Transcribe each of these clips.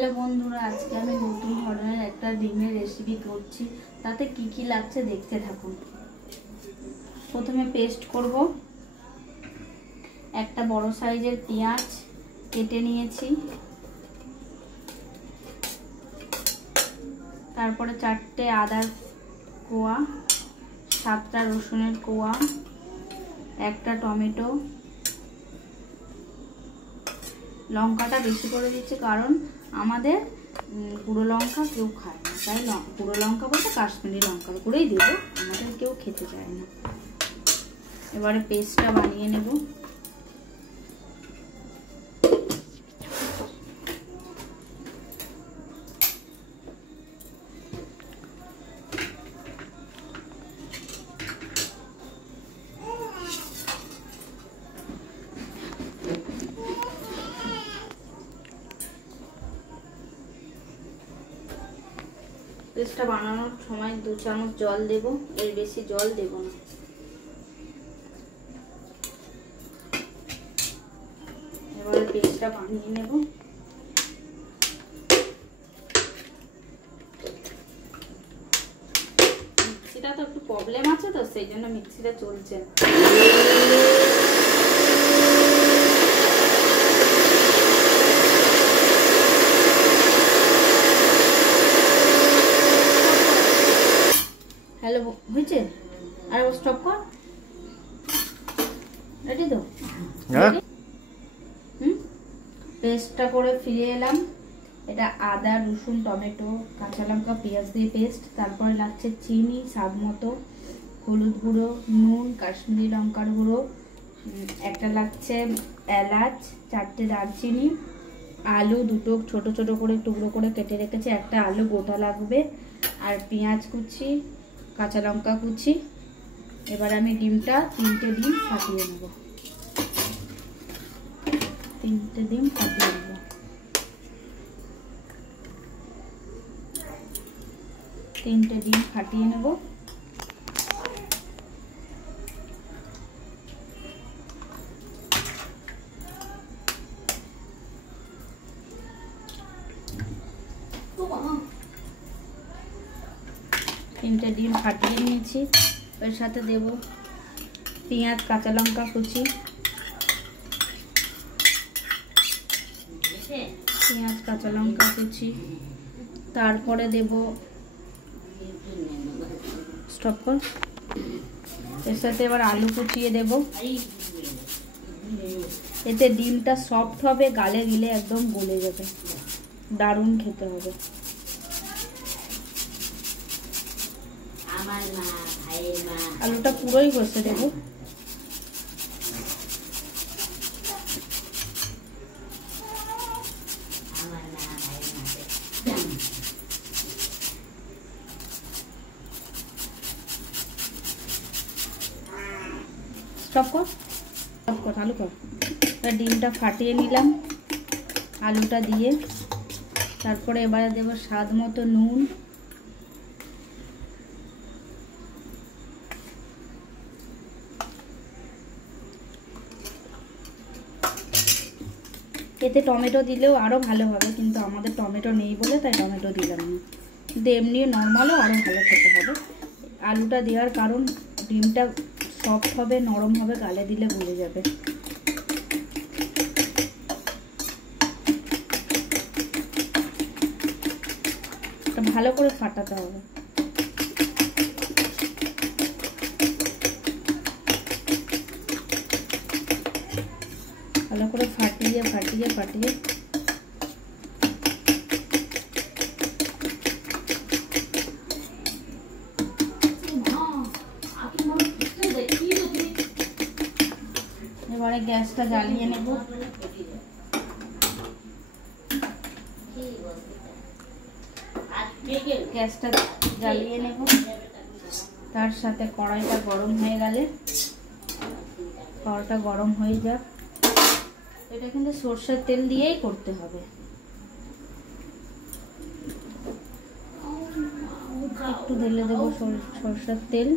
বন্ধুরা, আজকে আমি নতুন ধরনের একটা ডিমের রেসিপি করছি। তাতে কি কি লাগছে দেখতে থাকুন। প্রথমে পেস্ট করব। একটা বড় সাইজের পেঁয়াজ কেটে নিয়েছি, তারপরে 4টে আদার কোয়া, 7টা রসুনের কোয়া, একটা টমেটো। লঙ্কাটা বেশি করে দিচ্ছি কারণ আমাদের গুঁড়ো লঙ্কা কেউ খায় না, তাই গুঁড়ো লঙ্কা বলতে কাশ্মীরি লঙ্কার গুঁড়োই দেবো, আমাদের কেউ খেতে চায় না। এবারে পেস্টটা বানিয়ে নেব। পেস্টটা বানানোর সময় 2 চামচ জল দেব, এর বেশি জল দেব না। এবারে পেস্টটা বানিয়ে নেব। মিক্সিটা তো একটু প্রবলেম আছে, তো সেই জন্য মিক্সিটা চলছে। হ্যালো, হয়েছে? আর স্টপ কর। রেডি তো? পেস্টটা করে ফিরে এলাম। এটা আদা, রসুন, টমেটো, কাঁচা লঙ্কা, পেঁয়াজ দিয়ে পেস্ট। তারপরে লাগছে চিনি স্বাদ মতো, হলুদ গুঁড়ো, নুন, কাশ্মীরি লঙ্কার গুঁড়ো, একটা লাগছে এলাচ, 4টে দারচিনি, আলু 2টো ছোট ছোট করে টুকরো করে কেটে রেখেছি, একটা আলু গোটা লাগবে, আর পেঁয়াজ কুচি, কাঁচা লঙ্কা কুচি। এবার আমি ডিমটা 3টে ডিম ফাটিয়ে নেব। 3টে ডিম ফাটিয়ে নেব। তিনটে ডিম ফাটিয়ে নেব। তিনটে ডিম ফাটিয়ে নিয়েছি। এর সাথে দেব পেঁয়াজ, কাঁচা লঙ্কা কুচি, পেঁয়াজ কাঁচা লঙ্কা কুচি। তারপরে দেব স্টপ কর। এর সাথে এবার আলু কুচিয়ে দেব। এতে ডিমটা সফট হবে, গালে গিলে একদম গলে যাবে, দারুণ খেতে হবে। আলুটা পুরোই বসে দেব। স্টপ কর, স্টপ কর, আলু কর। ডিমটা ফাটিয়ে নিলাম আলুটা দিয়ে। তারপরে এবারে দেব স্বাদ মতো নুন, এতে টমেটো দিলেও আরও ভালো হবে, কিন্তু আমাদের টমেটো নেই বলে তাই টমেটো দিলাম না, কিন্তু এমনি নর্মালও আরও ভালো খেতে হবে। আলুটা দেওয়ার কারণ ডিমটা সফট হবে, নরম হবে, গালে দিলে গলে যাবে। ভালো করে ফাটাতে হবে। ভালো করে ফাটিয়ে ফাটিয়ে ফাটিয়ে এবারে গ্যাসটা জ্বালিয়ে নেব। গ্যাসটা জ্বালিয়ে নেব। তার সাথে কড়াইটা গরম হয়ে গেলে, কড়াইটা গরম হয়ে যাক। এটা কিন্তু সরষের তেল দিয়েই করতে হবে। একটু ঢেলে দেবো সরষের তেল।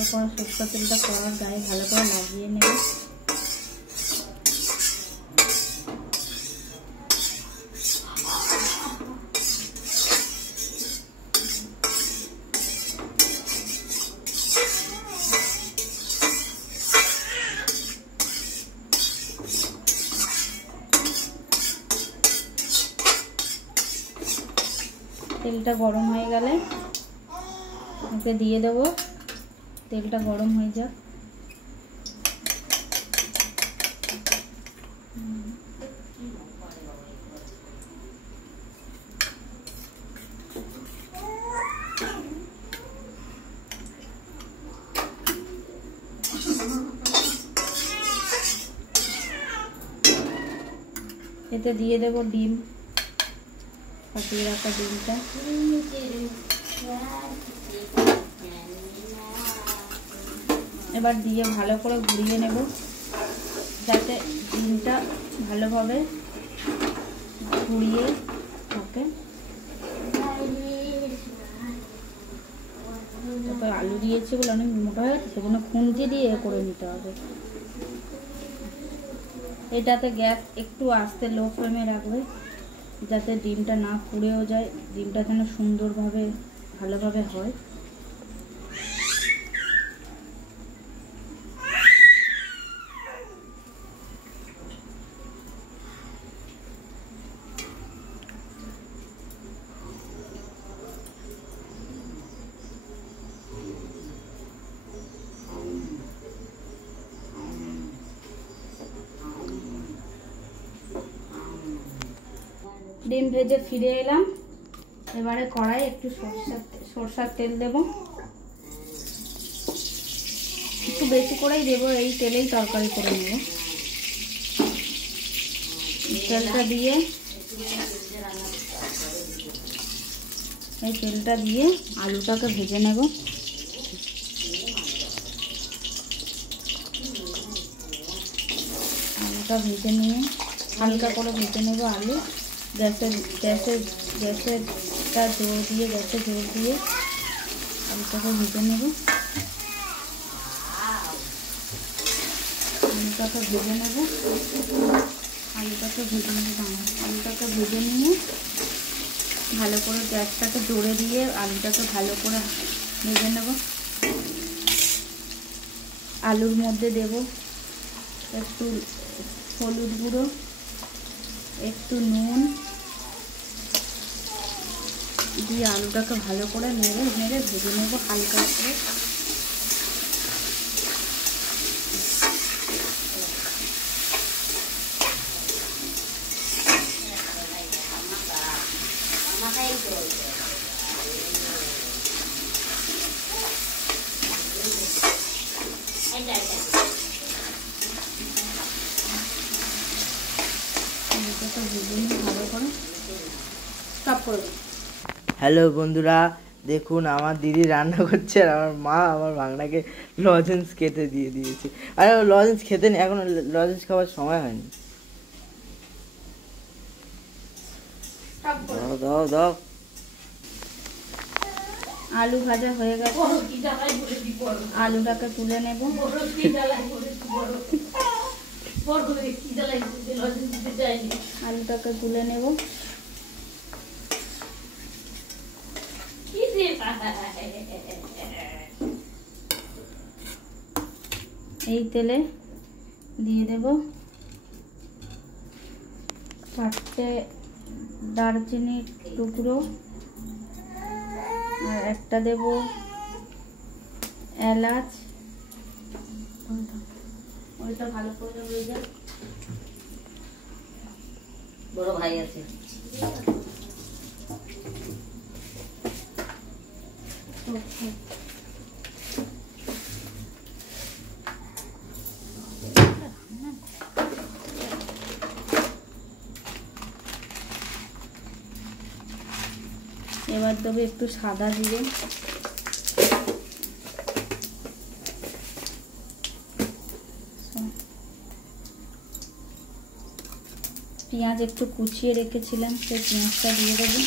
এরপর সরষের তেলটা কড়ার গায়ে ভালো করে লাগিয়ে নেব। তেলটা গরম হয়ে গেলে ওকে দিয়ে দেবো। তেলটা গরম হয়ে যাক। এতে দিয়ে দেবো ডিম, ফাটিয়ে রাখা ডিমটা। এবার দিয়ে ভালো করে ঘুরিয়ে নেব যাতে ডিমটা ভালোভাবে ঘুরিয়ে থাকে। তারপর আলু দিয়েছি বলে অনেক মোটা হয়ে গেছে, সেগুলো খুন্তি দিয়ে করে নিতে হবে। এটাতে গ্যাস একটু আস্তে লো ফ্লেমে রাখবে যাতে ডিমটা না পুড়েও যায়, ডিমটা যেন সুন্দরভাবে ভালোভাবে হয়। ডিম ভেজে ফিরে এলাম। এবারে কড়াই একটু সরষার তেল দেব, একটু বেশি করেই দেবো, এই তেলেই তরকারি করে নেব। তেলটা দিয়ে আলুটাকে ভেজে নেব। আলুটা ভেজে নিয়ে হালকা করে ভেজে নেব আলু। গ্যাসেরটা জোর দিয়ে আলুটাকে ভেজে নেব। আলুটাকে ভেজে নিয়ে ভালো করে গ্যাসটাকে জোরে দিয়ে আলুটাকে ভালো করে ভেজে নেব। আলুর মধ্যে দেব একটু হলুদ গুঁড়ো, একটু নুন দিয়ে আলুটাকে ভালো করে নেড়ে ভেজে নেব হালকা করে। হ্যালো বন্ধুরা, দেখুন আমার দিদি রান্না করছে আর আমার মা আমার ভাগনাকে লজেন্স খেতে দিয়ে দিয়েছে। আর লজেন্স খেতে নেই, এখন লজেন্স খাওয়ার সময় হয়নি। দাও দাও। আলু ভাজা হয়ে গেছে, আলুটাকে তুলে নেব। আলুটাকে তুলে নেব। এই তেলে দিয়ে দেব 4টে দারচিনির টুকরো, আর একটা দেব এলাচ। ওইটা ভালো করে হয়ে যায়। বড় ভাই আছে। এবার দেবো একটু সাদা জিরে, পেঁয়াজ একটু কুচিয়ে রেখেছিলাম, সেই পেঁয়াজটা দিয়ে দেবো।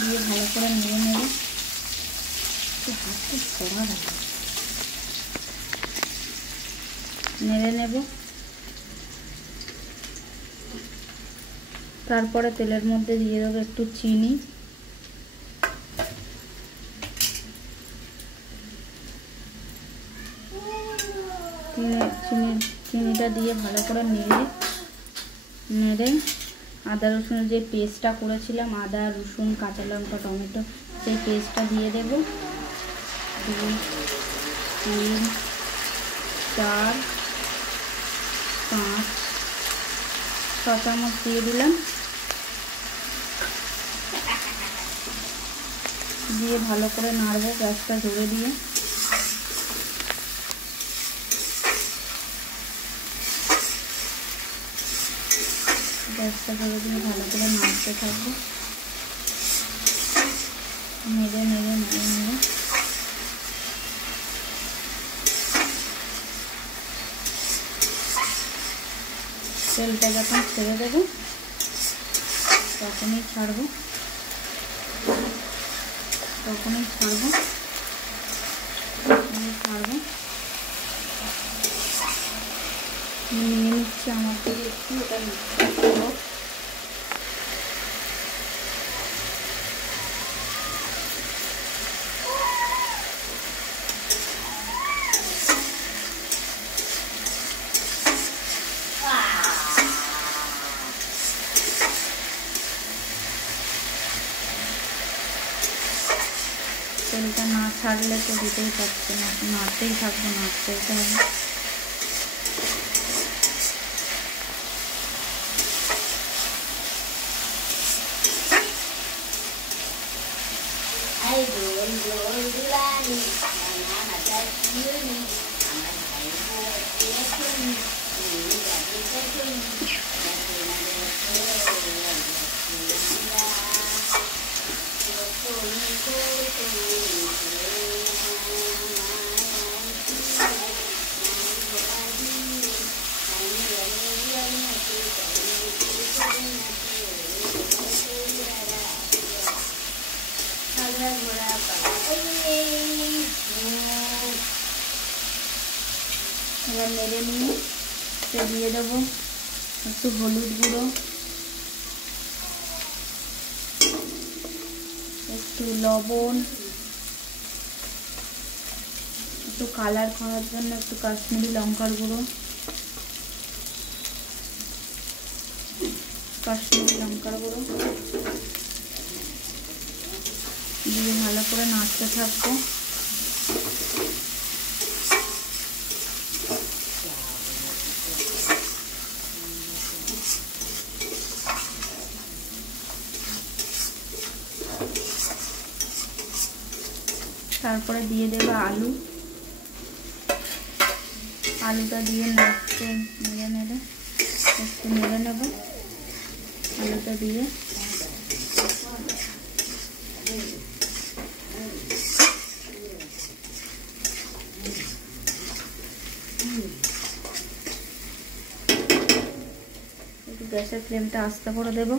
দিয়ে ভালো করে নেড়ে নেড়ে হাতে সরা রাখবো, নেড়ে নেব। তারপরে তেলের মধ্যে দিয়ে দেবো একটু চিনি, চিনিটা দিয়ে ভালো করে নেড়ে আদা রসুনের যে পেস্টটা করেছিলাম, আদা রসুন কাঁচা লঙ্কা টমেটো, সেই পেস্টটা দিয়ে দেবো। 2 3 4 5 6 চামচ দিয়ে দিলাম। দিয়ে ভালো করে নাড়বো গ্যাসটা জোরে দিয়ে। গ্যাসটা জোরে দিয়ে ভালো করে নাড়তে থাকবো, নেড়ে নেড়ে নেড়ে নেড়ে। তেলটা যখন ছেড়ে দেবো তখনই ছাড়বো, নিয়ে নিচ্ছে আমার থেকে একটু ওটা মিক্সচার করবো। তেলটা না ছাড়লে তো দিতেই পারছে না, নাড়তেই থাকবো, নাড়তেই থাকবো। এবার নেড়ে নিয়ে দিয়ে দেবো একটু হলুদ গুঁড়ো, একটু লবণ, একটু কালার করার জন্য একটু কাশ্মীরি লঙ্কার গুঁড়ো, দিয়ে ভালো করে নাড়তে থাকবো। তারপরে দিয়ে দেবো আলুটা দিয়ে নেড়ে নেড়ে একটু নেড়ে নেব। আলুটা দিয়ে একটু গ্যাসের ফ্লেমটা আস্তে করে দেবো।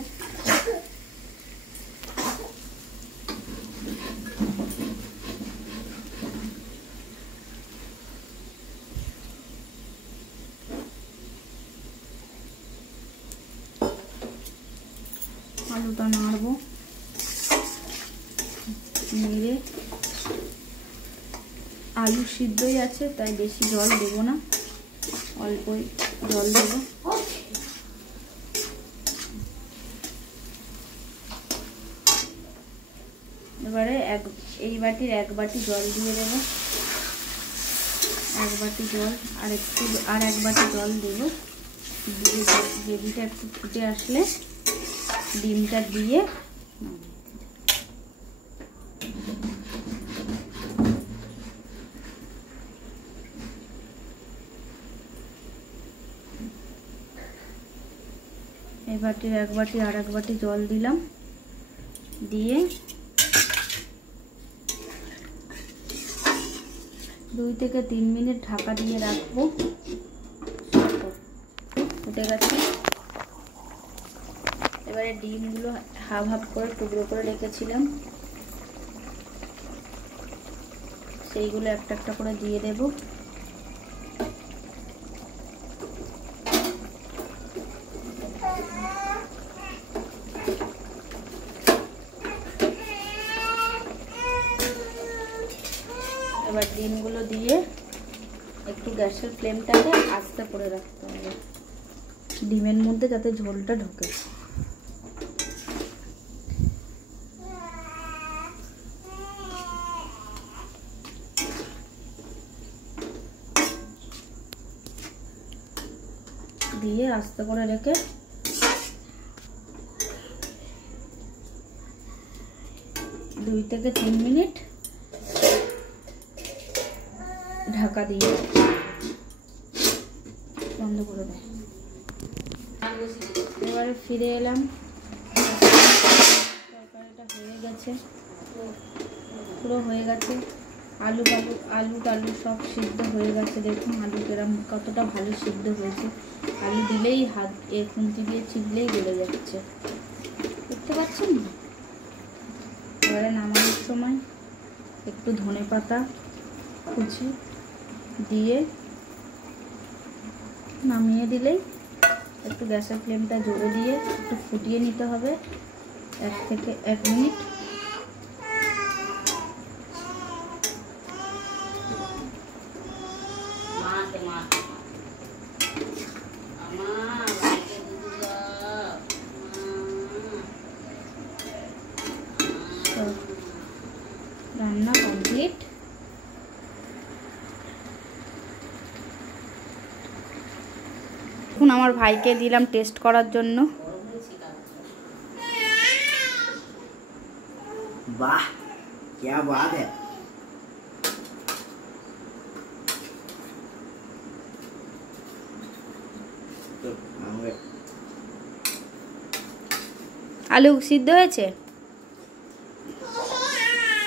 আলুটা নাড়বো, নেড়ে আলু সিদ্ধই আছে তাই বেশি জল দেবো না, অল্পই জল দেবো। এবারে এই বাটির 1 বাটি জল দিয়ে দেবো, 1 বাটি জল, আর 1 বাটি জল দেবো। দিয়ে গ্রেভিটা একটু ফুটে আসলে ডিমটা দিয়ে এই বাটির 1 বাটি আর 1 বাটি জল দিলাম, দিয়ে 2 থেকে 3 মিনিট ঢাকা দিয়ে রাখবো। ফুটে গেছে। এবারে ডিমগুলো হাফ হাফ করে টুকরো করে রেখেছিলাম, সেইগুলো একটা একটা করে দিয়ে দেব। এবার ডিমগুলো দিয়ে একটু গ্যাসের ফ্লেমটাকে আস্তে করে রাখতে হবে, ডিমের মধ্যে যাতে ঝোলটা ঢোকে। দিয়ে আস্তে করে রেখে দুই থেকে 3 মিনিট ঢাকা দিয়ে বন্ধ করে দেয়। এবারে ফিরে এলাম, তরকারিটা হয়ে গেছে, পুরো হয়ে গেছে। আলু টালু সব সিদ্ধ হয়ে গেছে। দেখুন আলু কেরম কতটা ভালো সিদ্ধ হয়েছে। আলু দিলেই হাত খুন্তি দিয়ে চিপলেই গলে যাচ্ছে, দেখতে পাচ্ছেন না? এবারে নামানোর সময় একটু ধনেপাতা কুচি দিয়ে নামিয়ে দিলেই, একটু গ্যাসের ফ্লেমটা জোরে দিয়ে একটু ফুটিয়ে নিতে হবে 1 থেকে 1 মিনিট। রান্না কমপ্লিট। এখন আমার ভাইকে দিলাম টেস্ট করার জন্য। বাহ, क्या बात है। আলু সিদ্ধ হয়েছে?